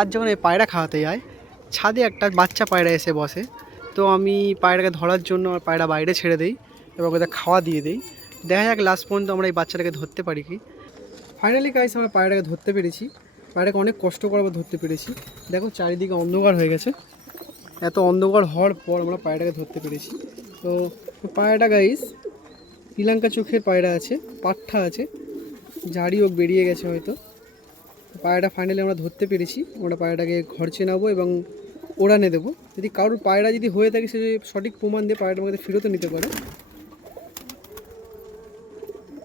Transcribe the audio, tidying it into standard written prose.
আজ যখন এই পায়রা খাওয়াতে যায়, ছাদে একটা বাচ্চা পায়রা এসে বসে। তো আমি পায়রাকে ধরার জন্য পায়রা বাইরে ছেড়ে দিই এবং ওদের খাওয়া দিয়ে দিই। দেখা যাক লাস্ট পর্যন্ত আমরা এই বাচ্চাটাকে ধরতে পারি কি। ফাইনালি গাইস আমরা পায়রাকে ধরতে পেরেছি। পায়রাকে অনেক কষ্ট করে ধরতে পেরেছি। দেখো চারিদিকে অন্ধকার হয়ে গেছে, এত অন্ধকার হওয়ার পর আমরা পায়রাটাকে ধরতে পেরেছি। তো পায়রাটা গাইস শ্রীলঙ্কা চোখের পায়রা আছে, পাঠা আছে, ঝাড়ি ও বেরিয়ে গেছে হয়তো। পায়রাটা ফাইনালি আমরা ধরতে পেরেছি। আমরা পায়রাটাকে ঘর চেনাবো এবং ওড়ানে দেবো। যদি কারোর পায়রা যদি হয়ে থাকে, সে সঠিক প্রমাণ দিয়ে পায়রাটা আমাদের ফেরতও নিতে পারে।